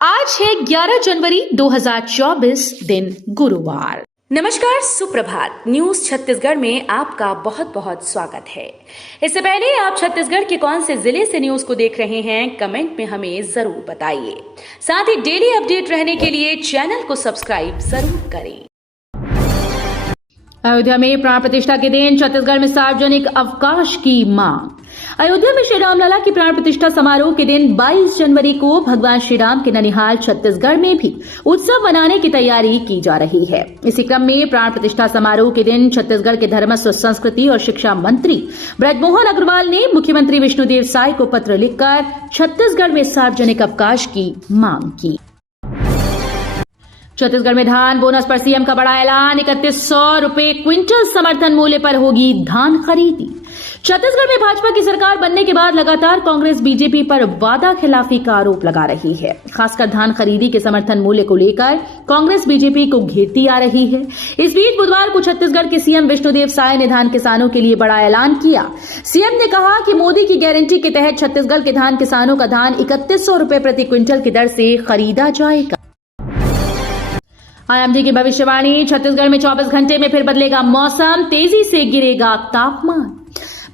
आज है 11 जनवरी 2024 दिन गुरुवार। नमस्कार, सुप्रभात। न्यूज छत्तीसगढ़ में आपका बहुत बहुत स्वागत है। इससे पहले आप छत्तीसगढ़ के कौन से जिले से न्यूज को देख रहे हैं, कमेंट में हमें जरूर बताइए। साथ ही डेली अपडेट रहने के लिए चैनल को सब्सक्राइब जरूर करें। अयोध्या में प्राण प्रतिष्ठा के दिन छत्तीसगढ़ में सार्वजनिक अवकाश की मांग। अयोध्या में श्री रामलला की प्राण प्रतिष्ठा समारोह के दिन 22 जनवरी को भगवान श्री राम के ननिहाल छत्तीसगढ़ में भी उत्सव मनाने की तैयारी की जा रही है। इसी क्रम में प्राण प्रतिष्ठा समारोह के दिन छत्तीसगढ़ के धर्मस्व, संस्कृति और शिक्षा मंत्री ब्रजमोहन अग्रवाल ने मुख्यमंत्री विष्णुदेव साय को पत्र लिखकर छत्तीसगढ़ में सार्वजनिक अवकाश की मांग की। छत्तीसगढ़ में धान बोनस पर सीएम का बड़ा ऐलान। 3100 रुपए क्विंटल समर्थन मूल्य पर होगी धान खरीदी। छत्तीसगढ़ में भाजपा की सरकार बनने के बाद लगातार कांग्रेस बीजेपी पर वादा खिलाफी का आरोप लगा रही है। खासकर धान खरीदी के समर्थन मूल्य को लेकर कांग्रेस बीजेपी को घेरती आ रही है। इस बीच बुधवार को छत्तीसगढ़ के सीएम विष्णुदेव साय ने धान किसानों के लिए बड़ा ऐलान किया। सीएम ने कहा कि मोदी की गारंटी के तहत छत्तीसगढ़ के धान किसानों का धान 3100 रुपए प्रति क्विंटल की दर से खरीदा जाएगा। आईएमडी की भविष्यवाणी। छत्तीसगढ़ में 24 घंटे में फिर बदलेगा मौसम, तेजी से गिरेगा तापमान।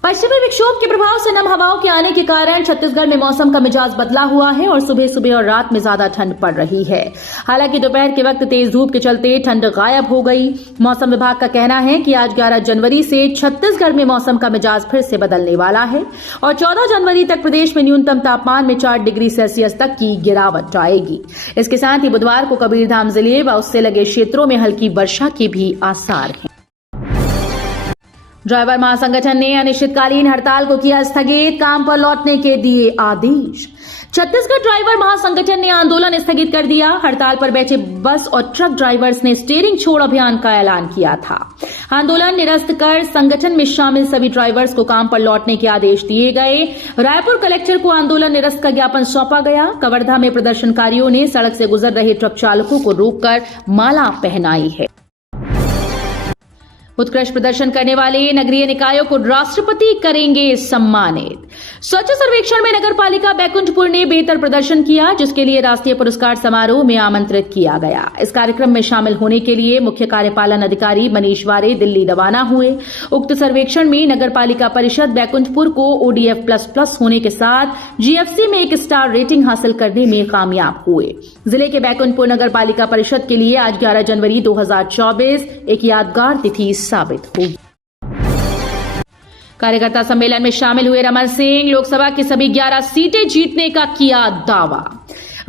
पश्चिमी विक्षोभ के प्रभाव से नम हवाओं के आने के कारण छत्तीसगढ़ में मौसम का मिजाज बदला हुआ है और सुबह सुबह और रात में ज्यादा ठंड पड़ रही है। हालांकि दोपहर के वक्त तेज धूप के चलते ठंड गायब हो गई। मौसम विभाग का कहना है कि आज 11 जनवरी से छत्तीसगढ़ में मौसम का मिजाज फिर से बदलने वाला है और 14 जनवरी तक प्रदेश में न्यूनतम तापमान में 4 डिग्री सेल्सियस तक की गिरावट आएगी। इसके साथ ही बुधवार को कबीरधाम जिले व उससे लगे क्षेत्रों में हल्की वर्षा के भी आसार हैं। ड्राइवर महासंगठन ने अनिश्चितकालीन हड़ताल को किया स्थगित, काम पर लौटने के दिए आदेश। छत्तीसगढ़ ड्राइवर महासंगठन ने आंदोलन स्थगित कर दिया। हड़ताल पर बैठे बस और ट्रक ड्राइवर्स ने स्टीयरिंग छोड़ अभियान का ऐलान किया था। आंदोलन निरस्त कर संगठन में शामिल सभी ड्राइवर्स को काम पर लौटने के आदेश दिए गए। रायपुर कलेक्टर को आंदोलन निरस्त का ज्ञापन सौंपा गया। कवर्धा में प्रदर्शनकारियों ने सड़क से गुजर रहे ट्रक चालकों को रोककर माला पहनाई है। उत्कृष्ट प्रदर्शन करने वाले नगरीय निकायों को राष्ट्रपति करेंगे सम्मानित। स्वच्छ सर्वेक्षण में नगरपालिका बैकुंठपुर ने बेहतर प्रदर्शन किया, जिसके लिए राष्ट्रीय पुरस्कार समारोह में आमंत्रित किया गया। इस कार्यक्रम में शामिल होने के लिए मुख्य कार्यपालन अधिकारी मनीष वारे दिल्ली रवाना हुए। उक्त सर्वेक्षण में नगरपालिका परिषद बैकुंठपुर को ODF++ होने के साथ GFC में 1 स्टार रेटिंग हासिल करने में कामयाब हुए। जिले के बैकुंठपुर नगरपालिका परिषद के लिए आज 11 जनवरी 2024 एक यादगार तिथि साबित होगी। कार्यकर्ता सम्मेलन में शामिल हुए रमन सिंह लोकसभा की सभी 11 सीटें जीतने का किया दावा।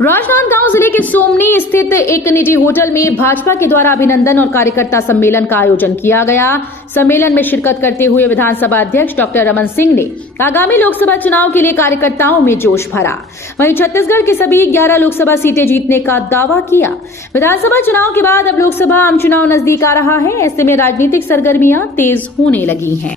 राजनांदगांव जिले के सोमनी स्थित एक निजी होटल में भाजपा के द्वारा अभिनंदन और कार्यकर्ता सम्मेलन का आयोजन किया गया। सम्मेलन में शिरकत करते हुए विधानसभा अध्यक्ष डॉक्टर रमन सिंह ने आगामी लोकसभा चुनाव के लिए कार्यकर्ताओं में जोश भरा। वहीं छत्तीसगढ़ की सभी 11 लोकसभा सीटें जीतने का दावा किया। विधानसभा चुनाव के बाद अब लोकसभा आम चुनाव नजदीक आ रहा है। ऐसे में राजनीतिक सरगर्मियां तेज होने लगी हैं।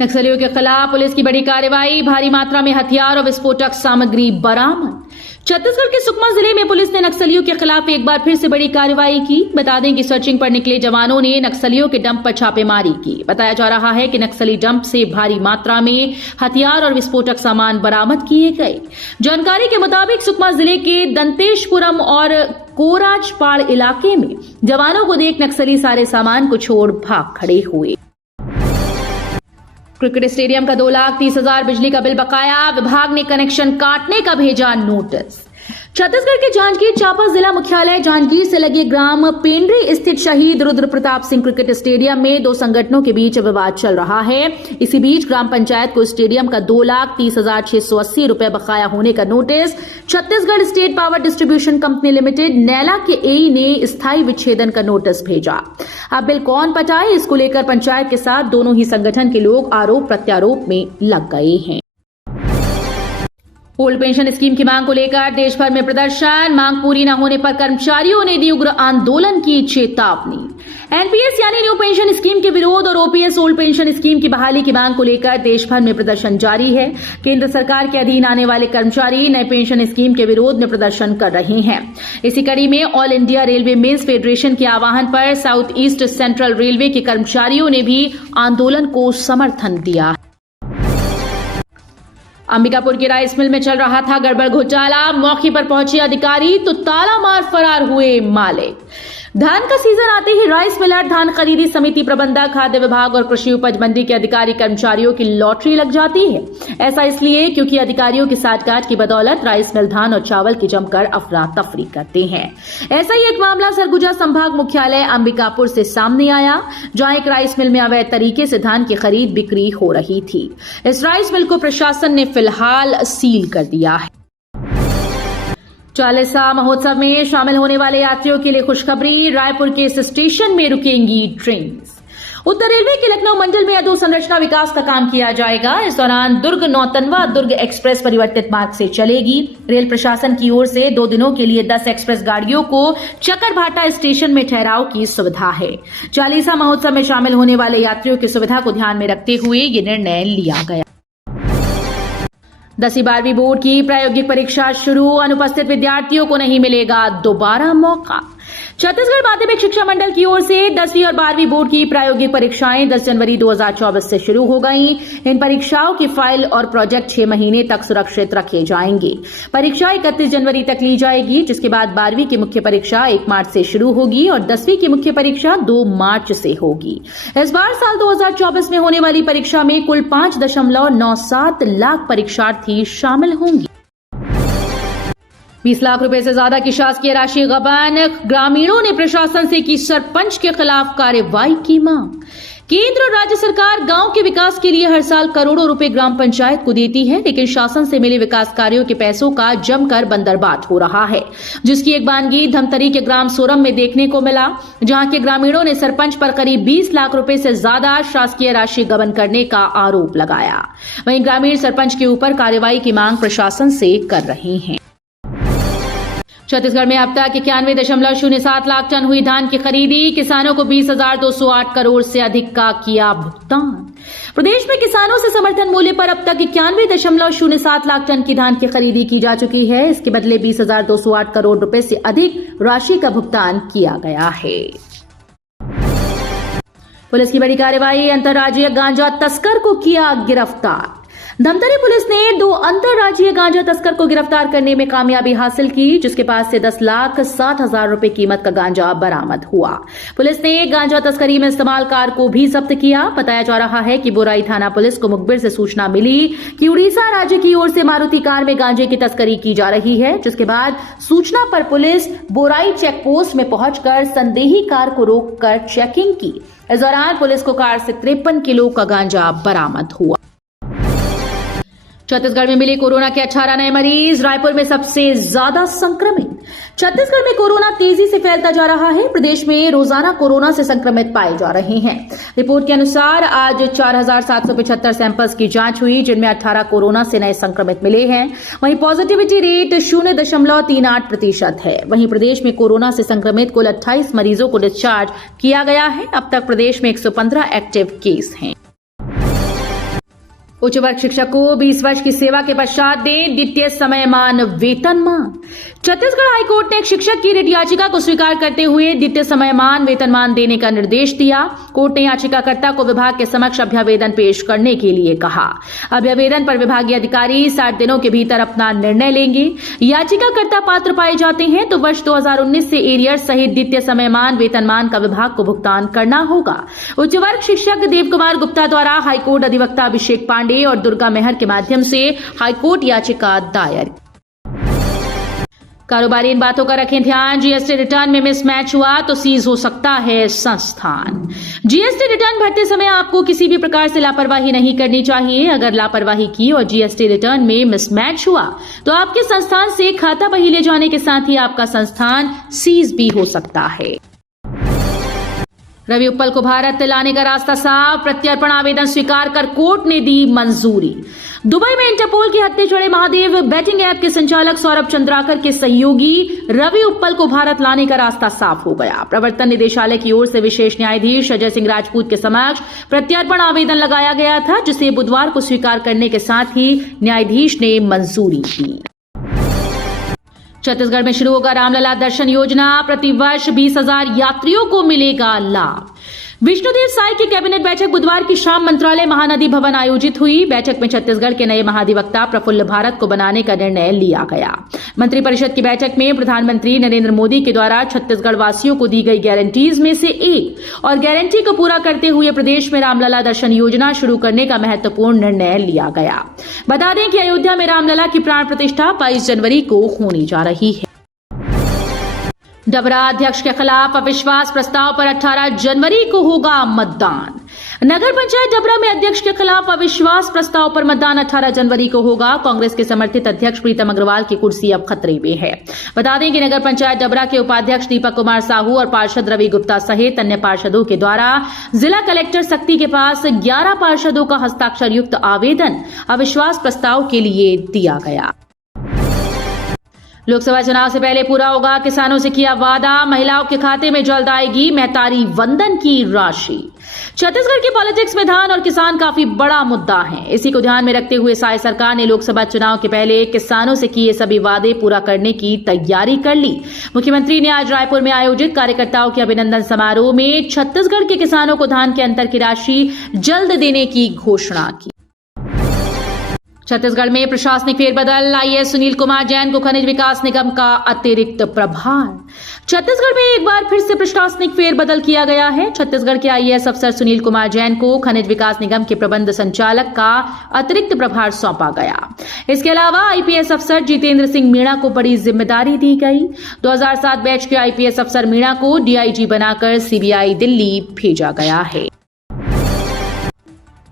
नक्सलियों के खिलाफ पुलिस की बड़ी कार्रवाई, भारी मात्रा में हथियार और विस्फोटक सामग्री बरामद। छत्तीसगढ़ के सुकमा जिले में पुलिस ने नक्सलियों के खिलाफ एक बार फिर से बड़ी कार्रवाई की। बता दें कि सर्चिंग पर निकले जवानों ने नक्सलियों के डंप पर छापेमारी की। बताया जा रहा है कि नक्सली डंप से भारी मात्रा में हथियार और विस्फोटक सामान बरामद किए गए। जानकारी के मुताबिक सुकमा जिले के दंतेशपुरम और कोराजपाड़ इलाके में जवानों को देख नक्सली सारे सामान को छोड़ भाग खड़े हुए। क्रिकेट स्टेडियम का 2,30,000 बिजली का बिल बकाया, विभाग ने कनेक्शन काटने का भेजा नोटिस। छत्तीसगढ़ के जांजगीर चांपा जिला मुख्यालय जांजगीर से लगे ग्राम पेंड्री स्थित शहीद रुद्र प्रताप सिंह क्रिकेट स्टेडियम में 2 संगठनों के बीच विवाद चल रहा है। इसी बीच ग्राम पंचायत को स्टेडियम का 2,30,680 रुपए बकाया होने का notice Chhattisgarh state power distribution company limited Naila के एई ने स्थायी विच्छेदन का नोटिस भेजा। अब बिल कौन पटाए, इसको लेकर पंचायत के साथ दोनों ही संगठन के लोग आरोप प्रत्यारोप में लग गए हैं। ओल्ड पेंशन स्कीम की मांग को लेकर देश भर में प्रदर्शन, मांग पूरी न होने पर कर्मचारियों ने दी उग्र आंदोलन की चेतावनी। एनपीएस यानी न्यू पेंशन स्कीम के विरोध और ओपीएस ओल्ड पेंशन स्कीम की बहाली की मांग को लेकर देश भर में प्रदर्शन जारी है। केंद्र सरकार के अधीन आने वाले कर्मचारी नए पेंशन स्कीम के विरोध में प्रदर्शन कर रहे हैं। इसी कड़ी में all India railway mills federation के आह्वान पर साउथ ईस्ट सेंट्रल रेलवे के कर्मचारियों ने भी आंदोलन को समर्थन दिया। अंबिकापुर के राइस मिल में चल रहा था गड़बड़ घोटाला। मौके पर पहुंचे अधिकारी तो ताला मार फरार हुए मालिक। धान का सीजन आते ही राइस मिलर, धान खरीदी समिति प्रबंधक, खाद्य विभाग और कृषि उपज मंडी के अधिकारी कर्मचारियों की लॉटरी लग जाती है। ऐसा इसलिए क्योंकि अधिकारियों की साठगांठ की बदौलत राइस मिल धान और चावल की जमकर अफरा तफरी करते हैं। ऐसा ही एक मामला सरगुजा संभाग मुख्यालय अंबिकापुर से सामने आया, जहां एक राइस मिल में अवैध तरीके से धान की खरीद बिक्री हो रही थी। इस राइस मिल को प्रशासन ने फिलहाल सील कर दिया है। चालीसा महोत्सव में शामिल होने वाले यात्रियों के लिए खुशखबरी। रायपुर के इस स्टेशन में रुकेंगी ट्रेन। उत्तर रेलवे के लखनऊ मंडल में अधोसंरचना विकास का काम किया जाएगा। इस दौरान दुर्ग नौतनवा दुर्ग एक्सप्रेस परिवर्तित मार्ग से चलेगी। रेल प्रशासन की ओर से 2 दिनों के लिए 10 एक्सप्रेस गाड़ियों को चकरभाटा स्टेशन में ठहराव की सुविधा है। चालीसा महोत्सव में शामिल होने वाले यात्रियों की सुविधा को ध्यान में रखते हुए ये निर्णय लिया गया। 10वीं 12वीं बोर्ड की प्रायोगिक परीक्षा शुरू। अनुपस्थित विद्यार्थियों को नहीं मिलेगा दोबारा मौका। छत्तीसगढ़ माध्यमिक शिक्षा मंडल की ओर से 10वीं और 12वीं बोर्ड की प्रायोगिक परीक्षाएं 10 जनवरी 2024 से शुरू हो गई। इन परीक्षाओं की फाइल और प्रोजेक्ट 6 महीने तक सुरक्षित रखे जाएंगे। परीक्षा 31 जनवरी तक ली जाएगी, जिसके बाद 12वीं की मुख्य परीक्षा 1 मार्च से शुरू होगी और 10वीं की मुख्य परीक्षा 2 मार्च से होगी। इस बार साल 2024 में होने वाली परीक्षा में कुल 5.97 लाख परीक्षार्थी शामिल होंगे। 20 लाख रुपए से ज्यादा की शासकीय राशि गबन। ग्रामीणों ने प्रशासन से की सरपंच के खिलाफ कार्रवाई की मांग। केंद्र और राज्य सरकार गांव के विकास के लिए हर साल करोड़ों रुपए ग्राम पंचायत को देती है, लेकिन शासन से मिले विकास कार्यों के पैसों का जमकर बंदरबाट हो रहा है, जिसकी एक बानगी धमतरी के ग्राम सोरम में देखने को मिला, जहां के ग्रामीणों ने सरपंच पर करीब 20 लाख रुपए से ज्यादा शासकीय राशि गबन करने का आरोप लगाया। वहीं ग्रामीण सरपंच के ऊपर कार्रवाई की मांग प्रशासन से कर रहे हैं। छत्तीसगढ़ में अब तक 91.07 लाख टन हुई धान की खरीदी। किसानों को 20,208 करोड़ से अधिक का किया भुगतान। प्रदेश में किसानों से समर्थन मूल्य पर अब तक 91.07 लाख टन की धान की खरीदी की जा चुकी है। इसके बदले 20,208 करोड़ रुपए से अधिक राशि का भुगतान किया गया है। पुलिस की बड़ी कार्रवाई। अंतर्राज्यीय गांजा तस्कर को किया गिरफ्तार। धमतरी पुलिस ने 2 अंतर्राज्यीय गांजा तस्कर को गिरफ्तार करने में कामयाबी हासिल की, जिसके पास से 10,60,000 रुपए कीमत का गांजा बरामद हुआ। पुलिस ने गांजा तस्करी में इस्तेमाल कार को भी जब्त किया। बताया जा रहा है कि बोराई थाना पुलिस को मुखबिर से सूचना मिली कि उड़ीसा राज्य की ओर से मारुति कार में गांजे की तस्करी की जा रही है, जिसके बाद सूचना पर पुलिस बोराई चेक पोस्ट में पहुंचकर संदेही कार को रोककर चेकिंग की। इस दौरान पुलिस को कार से 53 किलो का गांजा बरामद हुआ। छत्तीसगढ़ में मिले कोरोना के 18 नए मरीज। रायपुर में सबसे ज्यादा संक्रमित। छत्तीसगढ़ में कोरोना तेजी से फैलता जा रहा है। प्रदेश में रोजाना कोरोना से संक्रमित पाए जा रहे हैं। रिपोर्ट के अनुसार आज 4,775 सैंपल्स की जांच हुई, जिनमें 18 कोरोना से नए संक्रमित मिले हैं। वहीं पॉजिटिविटी रेट 0.38% है। वहीं प्रदेश में कोरोना से संक्रमित कुल 28 मरीजों को डिस्चार्ज किया गया है। अब तक प्रदेश में 115 एक्टिव केस हैं। उच्च वर्ग शिक्षक को 20 वर्ष की सेवा के पश्चात दें द्वितीय समयमान वेतन मांग। छत्तीसगढ़ हाईकोर्ट ने एक शिक्षक की रिट याचिका को स्वीकार करते हुए द्वितीय समयमान वेतनमान देने का निर्देश दिया। कोर्ट ने याचिकाकर्ता को विभाग के समक्ष अभ्यावेदन पेश करने के लिए कहा। अभ्यावेदन पर विभागीय अधिकारी 60 दिनों के भीतर अपना निर्णय लेंगे। याचिकाकर्ता पात्र पाए जाते हैं तो वर्ष 2019 से एरियर सहित द्वितीय समयमान वेतनमान का विभाग को भुगतान करना होगा। उच्च वर्ग शिक्षक देव कुमार गुप्ता द्वारा हाईकोर्ट अधिवक्ता अभिषेक पांडे और दुर्गा मेहर के माध्यम से हाईकोर्ट याचिका दायर। कारोबारी इन बातों का रखें ध्यान। जीएसटी रिटर्न में मिसमैच हुआ तो सीज हो सकता है संस्थान। जीएसटी रिटर्न भरते समय आपको किसी भी प्रकार से लापरवाही नहीं करनी चाहिए। अगर लापरवाही की और जीएसटी रिटर्न में मिसमैच हुआ तो आपके संस्थान से खाता बही ले जाने के साथ ही आपका संस्थान सीज भी हो सकता है। रवि उप्पल को भारत लाने का रास्ता साफ। प्रत्यर्पण आवेदन स्वीकार कर कोर्ट ने दी मंजूरी। दुबई में इंटरपोल के हत्थे चढ़े महादेव बैटिंग ऐप के संचालक सौरभ चंद्राकर के सहयोगी रवि उप्पल को भारत लाने का रास्ता साफ हो गया। प्रवर्तन निदेशालय की ओर से विशेष न्यायाधीश अजय सिंह राजपूत के समक्ष प्रत्यर्पण आवेदन लगाया गया था, जिसे बुधवार को स्वीकार करने के साथ ही न्यायाधीश ने मंजूरी दी। छत्तीसगढ़ में शुरू होगा रामलला दर्शन योजना। प्रतिवर्ष 20,000 यात्रियों को मिलेगा लाभ। विष्णुदेव साय की कैबिनेट बैठक बुधवार की शाम मंत्रालय महानदी भवन आयोजित हुई। बैठक में छत्तीसगढ़ के नए महाधिवक्ता प्रफुल्ल भारत को बनाने का निर्णय लिया गया। मंत्रिपरिषद की बैठक में प्रधानमंत्री नरेंद्र मोदी के द्वारा छत्तीसगढ़ वासियों को दी गई गारंटीज में से एक और गारंटी को पूरा करते हुए प्रदेश में रामलला दर्शन योजना शुरू करने का महत्वपूर्ण निर्णय लिया गया। बता दें कि अयोध्या में रामलला की प्राण प्रतिष्ठा 22 जनवरी को होने जा रही है। डबरा अध्यक्ष के खिलाफ अविश्वास प्रस्ताव पर 18 जनवरी को होगा मतदान। नगर पंचायत डबरा में अध्यक्ष के खिलाफ अविश्वास प्रस्ताव पर मतदान 18 जनवरी को होगा। कांग्रेस के समर्थित अध्यक्ष प्रीतम अग्रवाल की कुर्सी अब खतरे में है। बता दें कि नगर पंचायत डबरा के उपाध्यक्ष दीपक कुमार साहू और पार्षद रवि गुप्ता सहित अन्य पार्षदों के द्वारा जिला कलेक्टर शक्ति के पास 11 पार्षदों का हस्ताक्षर युक्त आवेदन अविश्वास प्रस्ताव के लिए दिया गया। लोकसभा चुनाव से पहले पूरा होगा किसानों से किया वादा, महिलाओं के खाते में जल्द आएगी महतारी वंदन की राशि। छत्तीसगढ़ की पॉलिटिक्स में धान और किसान काफी बड़ा मुद्दा है। इसी को ध्यान में रखते हुए साय सरकार ने लोकसभा चुनाव के पहले किसानों से किए सभी वादे पूरा करने की तैयारी कर ली। मुख्यमंत्री ने आज रायपुर में आयोजित कार्यकर्ताओं के अभिनंदन समारोह में छत्तीसगढ़ के किसानों को धान के अंतर की राशि जल्द देने की घोषणा की। छत्तीसगढ़ में प्रशासनिक फेरबदल, आईएएस सुनील कुमार जैन को खनिज विकास निगम का अतिरिक्त प्रभार। छत्तीसगढ़ में एक बार फिर से प्रशासनिक फेरबदल किया गया है। छत्तीसगढ़ के आईएएस अफसर सुनील कुमार जैन को खनिज विकास निगम के प्रबंध संचालक का अतिरिक्त प्रभार सौंपा गया। इसके अलावा आईपीएस अफसर जितेंद्र सिंह मीणा को बड़ी जिम्मेदारी दी गई। 2007 बैच के आईपीएस अफसर मीणा को डीआईजी बनाकर सीबीआई दिल्ली भेजा गया है।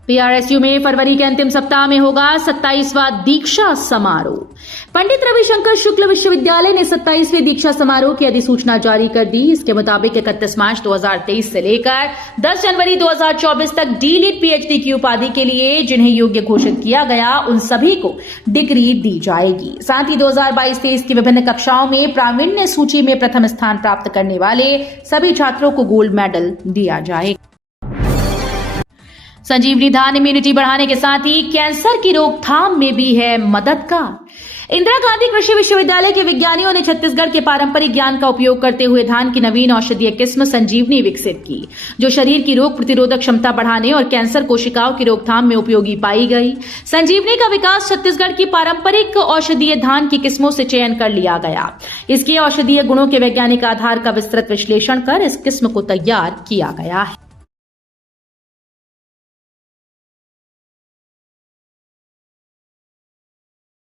पीआरएसयू में फरवरी के अंतिम सप्ताह में होगा 27वां दीक्षा समारोह। पंडित रविशंकर शुक्ल विश्वविद्यालय ने 27वें दीक्षा समारोह की अधिसूचना जारी कर दी। इसके मुताबिक 31 मार्च 2023 से लेकर 10 जनवरी 2024 तक डीलिट पीएचडी की उपाधि के लिए जिन्हें योग्य घोषित किया गया उन सभी को डिग्री दी जाएगी। साथ ही 2022-23 की विभिन्न कक्षाओं में प्रावीण्य सूची में प्रथम स्थान प्राप्त करने वाले सभी छात्रों को गोल्ड मेडल दिया जाएगा। संजीवनी धान इम्यूनिटी बढ़ाने के साथ ही कैंसर की रोकथाम में भी है मददगार। इंदिरा गांधी कृषि विश्वविद्यालय के विज्ञानियों ने छत्तीसगढ़ के पारंपरिक ज्ञान का उपयोग करते हुए धान की नवीन औषधीय किस्म संजीवनी विकसित की, जो शरीर की रोग प्रतिरोधक क्षमता बढ़ाने और कैंसर कोशिकाओं की रोकथाम में उपयोगी पाई गई। संजीवनी का विकास छत्तीसगढ़ की पारंपरिक औषधीय धान की किस्मों से चयन कर लिया गया। इसके औषधीय गुणों के वैज्ञानिक आधार का विस्तृत विश्लेषण कर इस किस्म को तैयार किया गया है।